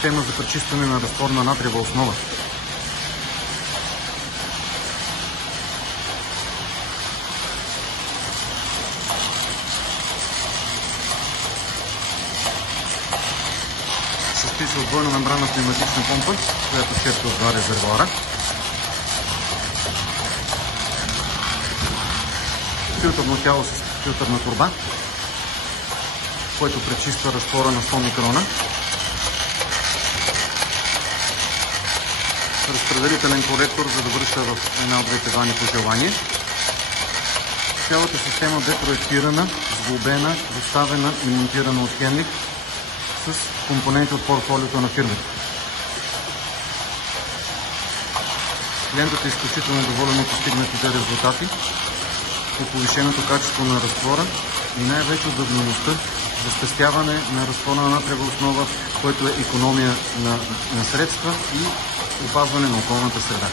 система за пречистване на разтворена натриева основа. Състои се от двойна мембранна пневматична помпа, която черпи от два резервоара. Филтърно тяло с филтърна турба, което пречиства разтвора на 100 микрона. Разпределителен колектор, за да връща в една от двете вани по желание. Цялата система бе проектирана, сглобена, доставена и монтирана от Хенлих с компоненти от портфолиото на фирмата. Клиентът е изключително доволен от постигнатите резултати, от повишеното качество на разтвора и най-вече от възможността за спестяване на разтворена натриева основа, което е икономия на средства и опазване на околната среда.